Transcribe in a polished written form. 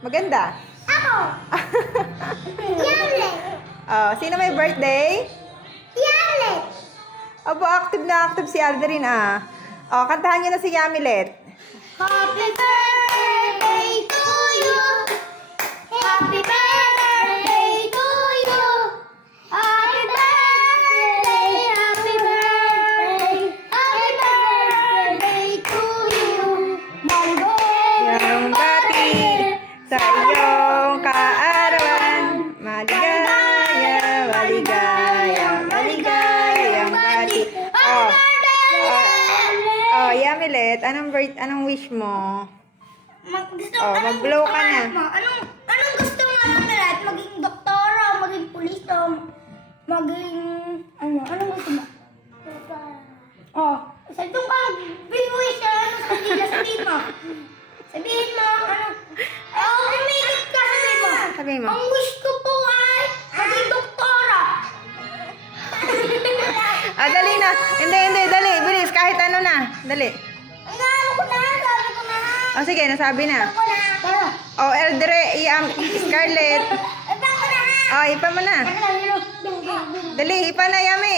Maganda. Ako. Yamlet. Oh, sino may birthday? Yamlet. Abo, active na active si Alderin ah. Oh, kantahan niyo na si Yamilet. Happy birthday to you. Happy birthday to you. Happy birthday, happy birthday, happy birthday to you. Yung bati sa iyong kaarawan. Maligaya, maligaya, maligayang bati. Oh, oh, Yamilet, anong wish mo? Mag-blow ka na. Anong gusto mo ng lahat? Maging doktora, maging pulis, maging anong gusto mo? Oh, sabi ka mag-wish sabihin mo. Sabihin mo, umigit ka, sabihin mo. Sabihin mo. Ang wish ko po ay maging doktora. Ah, dali na. Hindi, dali. Bilis, kahit ano na. Dali. Ano ko na, sabi ko na. Oh, sige, nasabi na. Ako na. Tara. Oh, Eldre, Scarlett. Iba ko na. Oh, ipa mo na. Dali, ipa na, Yami.